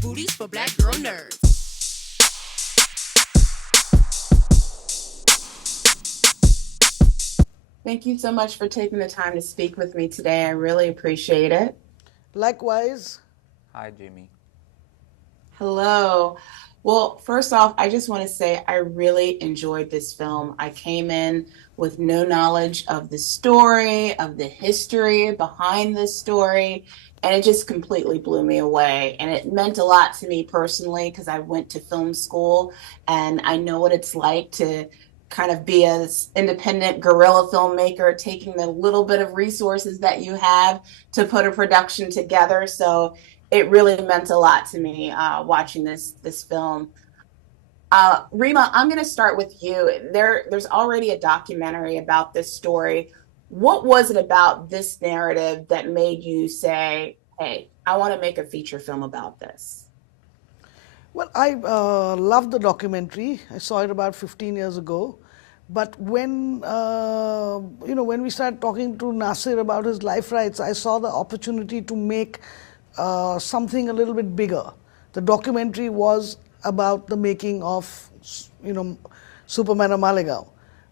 booties for black girl nerds. Thank you so much for taking the time to speak with me today. I really appreciate it. Likewise. Hi, Jamie. Hello. Well, first off, I just want to say I really enjoyed this film. I came in with no knowledge of the story, of the history behind this story, and it just completely blew me away. And it meant a lot to me personally because I went to film school and I know what it's like to kind of be an independent guerrilla filmmaker, taking the little bit of resources that you have to put a production together. So it really meant a lot to me watching this film. Reema, I'm going to start with you. There's already a documentary about this story. What was it about this narrative that made you say, "Hey, I want to make a feature film about this"? Well, I loved the documentary. I saw it about 15 years ago. But when when we started talking to Nasir about his life rights, I saw the opportunity to make something a little bit bigger. The documentary was about the making of, Superman of Malegaon.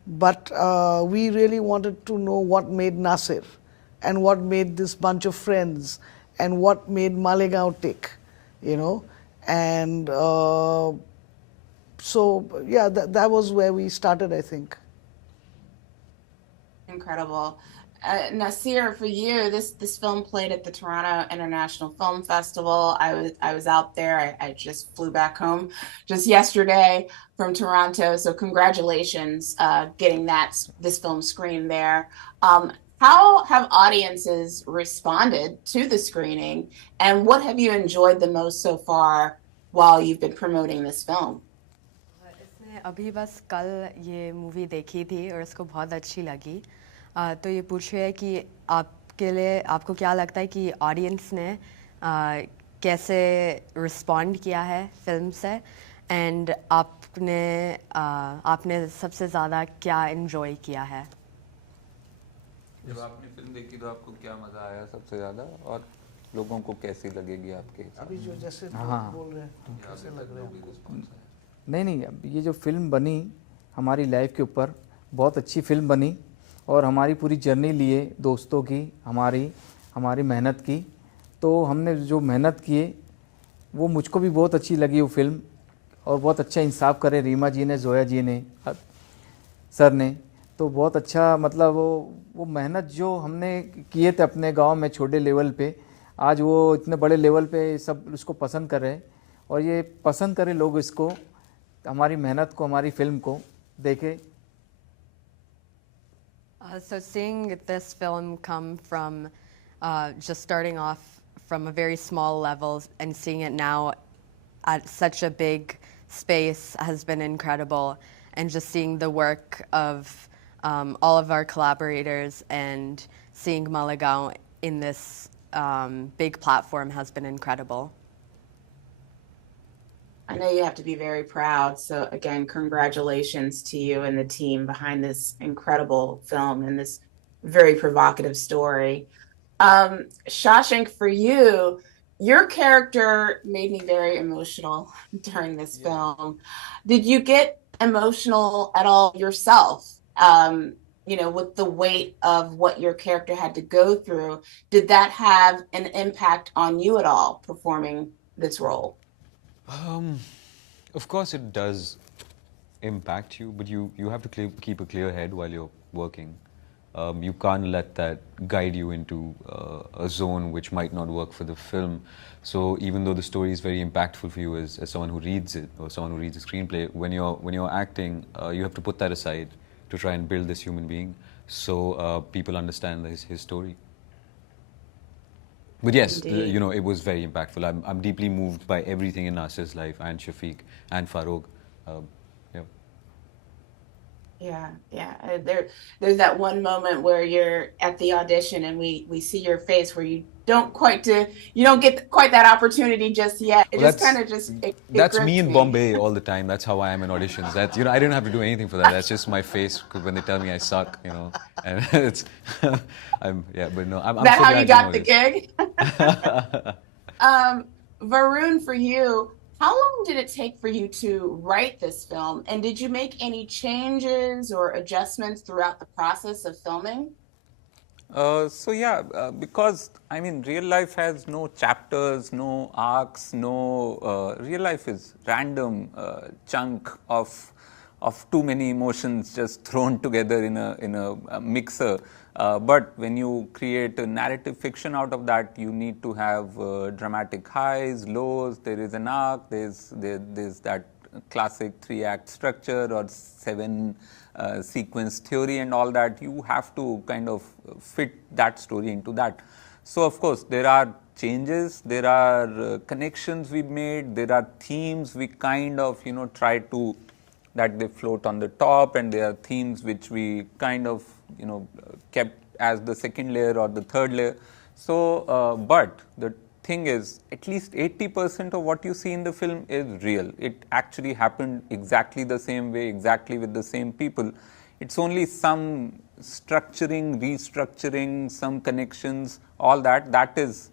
But we really wanted to know what made Nasir and what made this bunch of friends and what made Malegaon tick, And so, yeah, that was where we started, I think. Incredible. Nasir, for you, this film played at the Toronto International Film Festival. I was out there. I just flew back home just yesterday from Toronto. So congratulations, getting this film screened there. How have audiences responded to the screening, and what have you enjoyed the most so far while you've been promoting this film? इसने अभी बस कल ये movie देखी थी और इसको बहुत अच्छी लगी तो ये पूछ रहे हैं कि आपके लिए आपको क्या लगता है कि ऑडियंस ने कैसे रिस्पॉन्ड किया है फिल्म से एंड आपने सबसे ज़्यादा क्या एंजॉय किया है जब आपने फिल्म देखी तो आपको क्या मज़ा आया सबसे ज़्यादा और लोगों को कैसी लगेगी आपके अभी जो जैसे हाँ। बोल रहे हैं कैसे लग रहे हैं नहीं ये जो फिल्म बनी हमारी लाइफ के ऊपर बहुत अच्छी फिल्म बनी और हमारी पूरी जर्नी लिए दोस्तों की हमारी मेहनत की तो हमने जो मेहनत किए वो मुझको भी बहुत अच्छी लगी वो फिल्म और बहुत अच्छा इंसाफ करे रीमा जी ने जोया जी ने सर ने तो बहुत अच्छा मतलब वो मेहनत जो हमने किए थे अपने गांव में छोटे लेवल पे आज वो इतने बड़े लेवल पे सब उसको पसंद कर रहे हैं और ये पसंद करें लोग इसको हमारी मेहनत को हमारी फिल्म को देखें So seeing this film come from just starting off from a very small level and seeing it now at such a big space has been incredible and just seeing the work of all of our collaborators and seeing Malegaon in this big platform has been incredible. I know you have to be very proud. So again, congratulations to you and the team behind this incredible film and this very provocative story. Shashank, for you, your character made me very emotional during this film. Did you get emotional at all yourself? With the weight of what your character had to go through, did that have an impact on you at all performing this role? Of course it does impact you, but you have to keep a clear head while you're working. You can't let that guide you into a zone which might not work for the film. So even though the story is very impactful for you as someone who reads it or someone who reads a screenplay, when you're acting, you have to put that aside to try and build this human being so people understand his story. But yes, it was very impactful. I'm deeply moved by everything in Nasir's life and Shafique and Farogh. Yeah. There's that one moment where you're at the audition and we see your face where you don't get quite that opportunity just yet. That's me in Bombay all the time. That's how I am in auditions. I didn't have to do anything for that. That's just my face when they tell me I suck, and it's I'm That's so how glad you got the this. gig. Varun, for you, how long did it take for you to write this film? And did you make any changes or adjustments throughout the process of filming? So yeah, because I mean, real life has no chapters, no arcs, no. Real life is random chunk of too many emotions just thrown together in a mixer. But when you create a narrative fiction out of that, you need to have dramatic highs, lows. There is an arc. There's that classic 3-act structure or 7 sequence theory and all that. You have to kind of fit that story into that. So of course there are changes, there are connections we made, there are themes we kind of try to that they float on the top, and there are themes which we kind of kept as the second layer or the third layer. So but the thing is, at least 80% of what you see in the film is real. It actually happened exactly the same way, exactly with the same people. It's only some structuring, restructuring, some connections, all that is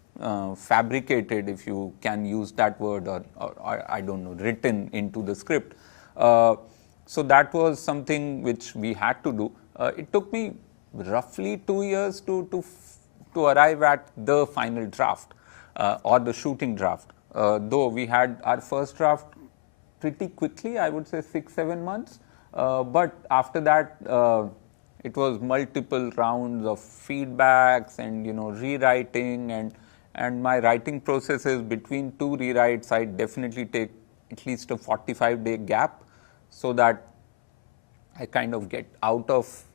fabricated, if you can use that word, or I don't know, written into the script. So that was something which we had to do. It took me roughly 2 years to arrive at the final draft or the shooting draft. Though we had our first draft pretty quickly, I would say 6-7 months. But after that, it was multiple rounds of feedbacks and rewriting, and my writing process is between 2 rewrites. I definitely take at least a 45-day gap so that I kind of get out of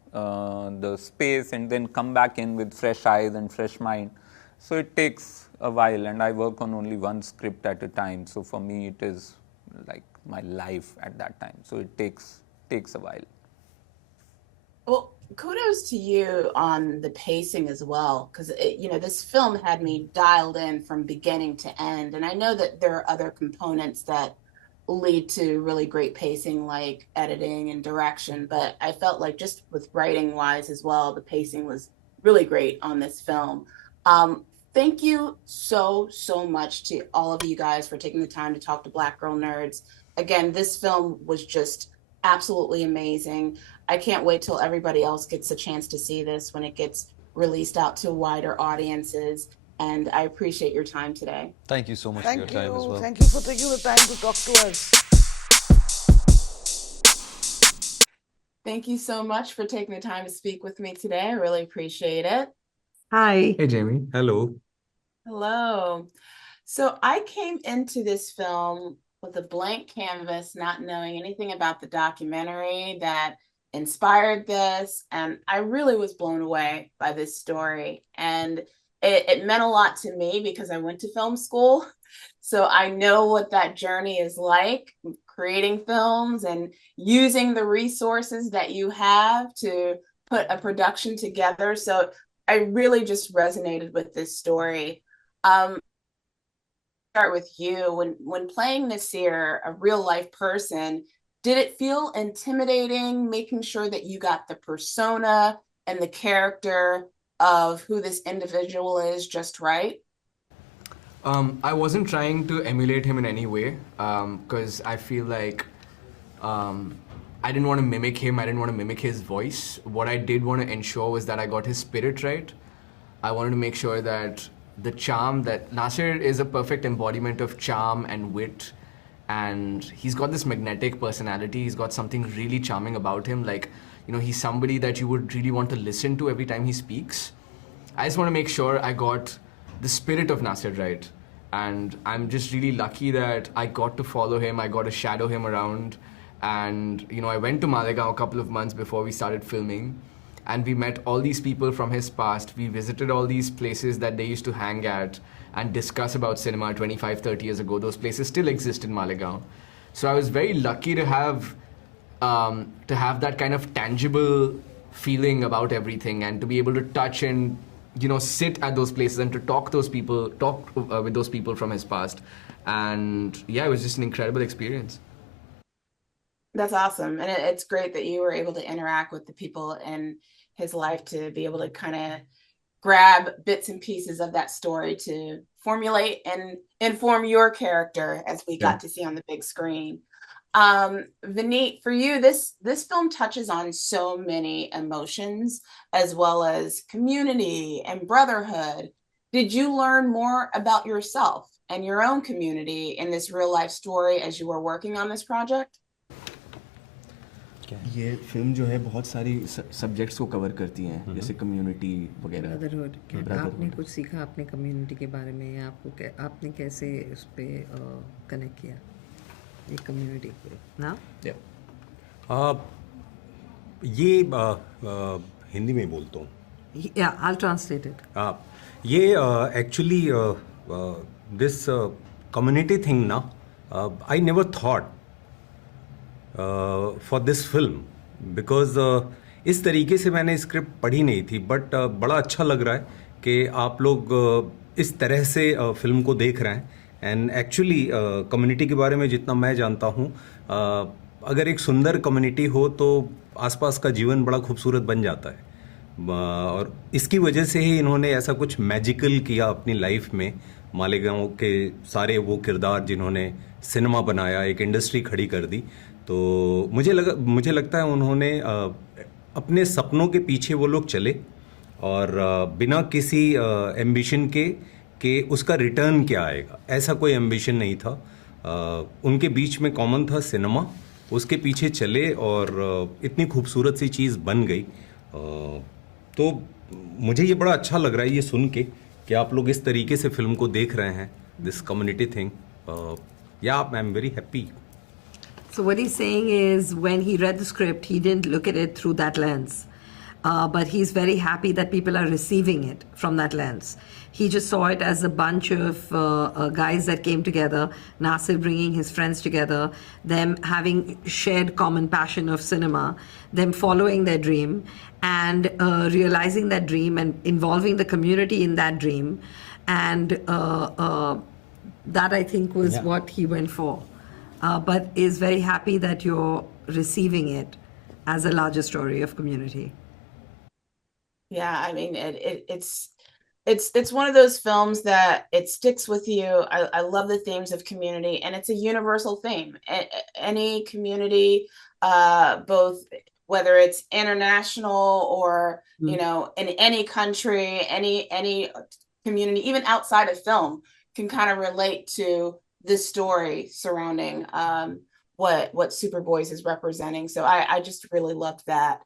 the space and then come back in with fresh eyes and fresh mind. So it takes a while, and I work on only one script at a time. So for me, it is like my life at that time. So it takes a while. Well, kudos to you on the pacing as well, because this film had me dialed in from beginning to end, and I know that there are other components that lead to really great pacing, like editing and direction. But I felt like just with writing wise as well, the pacing was really great on this film. Thank you so much to all of you guys for taking the time to talk to Black Girl Nerds. Again, this film was just absolutely amazing. I can't wait till everybody else gets a chance to see this when it gets released out to wider audiences. And I appreciate your time today. Thank you so much for your Thank time as you. well. Thank you for taking the time to talk to us. Thank you so much for taking the time to speak with me today. I really appreciate it. Hi. Hey Jamie, hello. Hello. So I came into this film with a blank canvas, not knowing anything about the documentary that inspired this. And I really was blown away by this story. And it meant a lot to me because I went to film school. So I know what that journey is like, creating films and using the resources that you have to put a production together. So I really just resonated with this story. Start with you. When playing Nasir, a real life person, did it feel intimidating making sure that you got the persona and the character of who this individual is just right? I wasn't trying to emulate him in any way because I feel like I didn't want to mimic him. I didn't want to mimic his voice. What I did want to ensure was that I got his spirit right. I wanted to make sure that the charm that Nasir is a perfect embodiment of charm and wit, and he's got this magnetic personality. He's got something really charming about him. Like, he's somebody that you would really want to listen to every time he speaks. I just want to make sure I got the spirit of Nasir right. And I'm just really lucky that I got to follow him. I got to shadow him around. And, I went to Malegaon a couple of months before we started filming. And we met all these people from his past. We visited all these places that they used to hang at and discuss about cinema 25, 30 years ago. Those places still exist in Malegaon. So I was very lucky to have that kind of tangible feeling about everything, and to be able to touch and sit at those places and to talk with those people from his past. And yeah, it was just an incredible experience. That's awesome. And it's great that you were able to interact with the people in his life to be able to kind of grab bits and pieces of that story to formulate and inform your character, as we got to see on the big screen. Vineet, for you, this film touches on so many emotions, as well as community and brotherhood. Did you learn more about yourself and your own community in this real life story as you were working on this project? ये film जो है बहुत सारी subjects को cover करती हैं, जैसे community वगैरह। ब्रदरहुड, आपने कुछ सीखा अपने कम्युनिटी के बारे में, या आपने कैसे उस पर कनेक्ट किया ये कम्युनिटी पे ना? ये हिंदी में बोलता हूँ। Yeah, I'll translate it. ये actually this community thing ना, I never thought for this film because इस तरीके से मैंने स्क्रिप्ट पढ़ी नहीं थी, बट बड़ा अच्छा लग रहा है कि आप लोग इस तरह से फिल्म को देख रहे हैं। एंड एक्चुअली कम्युनिटी के बारे में जितना मैं जानता हूँ, अगर एक सुंदर कम्युनिटी हो तो आसपास का जीवन बड़ा खूबसूरत बन जाता है। और इसकी वजह से ही इन्होंने ऐसा कुछ मैजिकल किया अपनी लाइफ में। मालेगांव के सारे वो किरदार जिन्होंने सिनेमा बनाया, एक इंडस्ट्री खड़ी कर दी। तो मुझे लगता है उन्होंने अपने सपनों के पीछे वो लोग चले और बिना किसी एम्बिशन के उसका रिटर्न क्या आएगा, ऐसा कोई एम्बिशन नहीं था। उनके बीच में कॉमन था सिनेमा, उसके पीछे चले और इतनी खूबसूरत सी चीज़ बन गई। तो मुझे ये बड़ा अच्छा लग रहा है ये सुन के कि आप लोग इस तरीके से फिल्म को देख रहे हैं, this community thing. Yeah I am very happy. So what he's saying is, when he read the script, he didn't look at it through that lens. But he's very happy that people are receiving it from that lens. He just saw it as a bunch of guys that came together, Nasir bringing his friends together, them having shared common passion of cinema, them following their dream and realizing that dream and involving the community in that dream. And that, I think, was what he went for. But is very happy that you're receiving it as a larger story of community. Yeah, I mean, it's one of those films that it sticks with you. I love the themes of community, and it's a universal theme. Any community, both whether it's international or you know, in any country, any community, even outside of film, can kind of relate to this story surrounding what Superboys is representing. So I just really loved that.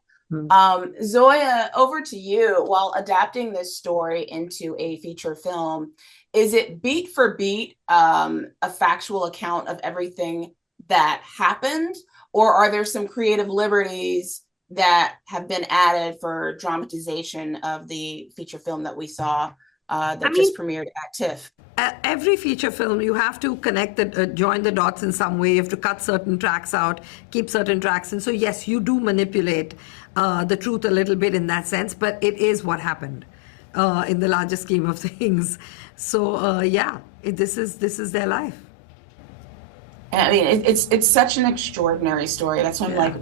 Zoya, over to you. While adapting this story into a feature film, is it beat for beat a factual account of everything that happened, or are there some creative liberties that have been added for dramatization of the feature film that we saw that just premiered at TIFF? Every feature film, you have to connect join the dots in some way. You have to cut certain tracks out, keep certain tracks in. So yes, you do manipulate the truth a little bit in that sense, but it is what happened in the larger scheme of things. So this is their life. I mean, it's such an extraordinary story. That's why I'm like,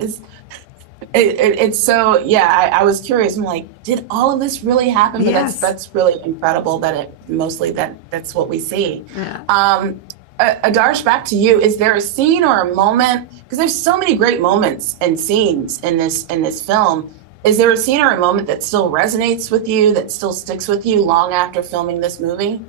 it's so, I was curious. I'm like, did all of this really happen? But Yes. that's really incredible that that's what we see. Yeah. Adarsh, back to you. Is there a scene or a moment? Because there's so many great moments and scenes in this film. Is there a scene or a moment that still resonates with you, that still sticks with you long after filming this movie?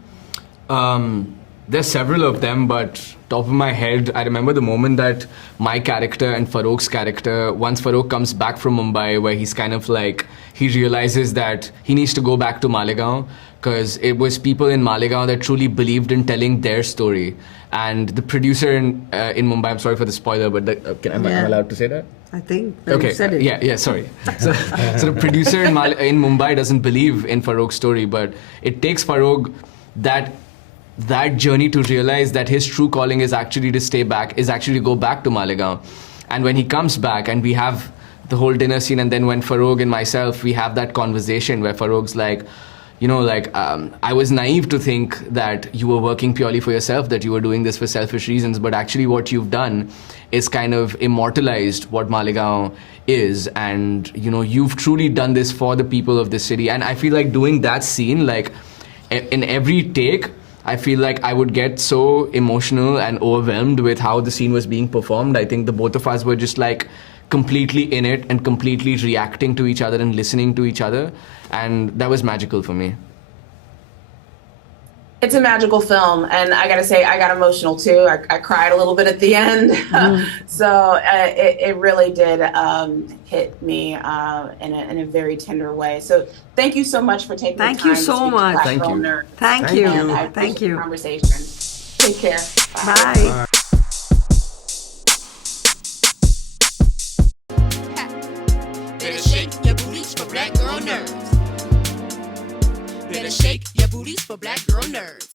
There's several of them, but top of my head, I remember the moment that my character and Farokh's character, once Farogh comes back from Mumbai, where he's kind of like, he realizes that he needs to go back to Malegaon, because it was people in Malegaon that truly believed in telling their story. And the producer in Mumbai, I'm sorry for the spoiler, but am I allowed to say that? I think that Okay, you said it. sorry. So the producer in Mumbai doesn't believe in Farokh's story, but it takes Farogh that journey to realize that his true calling is actually to stay back, is actually to go back to Malegaon. And when he comes back and we have the whole dinner scene, and then when Farogh and myself, we have that conversation where Farogh's like, I was naive to think that you were working purely for yourself, that you were doing this for selfish reasons, but actually what you've done is kind of immortalized what Malegaon is, and you've truly done this for the people of this city. And I feel like doing that scene, like in every take, I feel like I would get so emotional and overwhelmed with how the scene was being performed. I think the both of us were just like completely in it and completely reacting to each other and listening to each other, and that was magical for me. It's a magical film, and I gotta say, I got emotional too. I cried a little bit at the end. So it really did hit me in a very tender way. So thank you so much for taking the time. Thank you so much. Thank you. Thank you. And I Thank appreciate you. the conversation. Take care. Bye. Better shake your booties for black girl nerves. Better shake your booties for black girl nerves.